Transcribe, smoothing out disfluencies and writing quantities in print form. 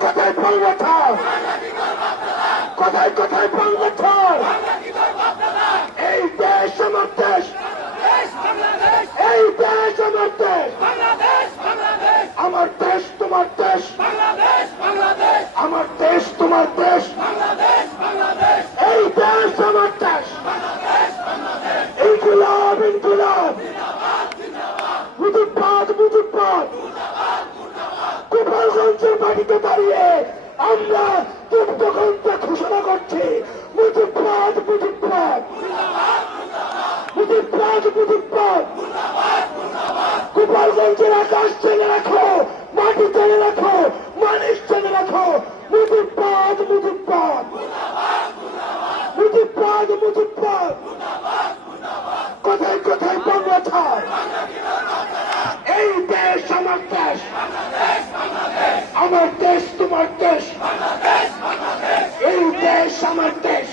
কথায় কথায় বাংলা ছাড়, কথায় কথায় বাংলা ছাড়। এই দেশ আমার দেশ, এই দেশ আমার দেশ, আমার দেশ তোমার দেশ, আমার দেশ তোমার দেশ, এই দেশ আমার দেশ। ইনকিলাব ইনকিলাব, মুজিববাদ মুজিববাদ। গোপালগঞ্জের মাটিতে দাঁড়িয়ে আমরা যুদ্ধগ্রন্থে ঘোষণা করছি মুজিববাদ মুজিববাদ, মুজিববাদ মুজিববাদ। গোপালগঞ্জের আকাশ চেনে রাখো, মাটি চেনে রাখো, মানুষ চেনে রাখো। মুজিববাদ মুজিববাদ, মুজিববাদ মুজিববাদ। কোথায় কোথায় বাংলা ছাড়। এই দেশ আমার দেশ, আমার দেশ তোমার দেশ, এই দেশ আমার দেশ।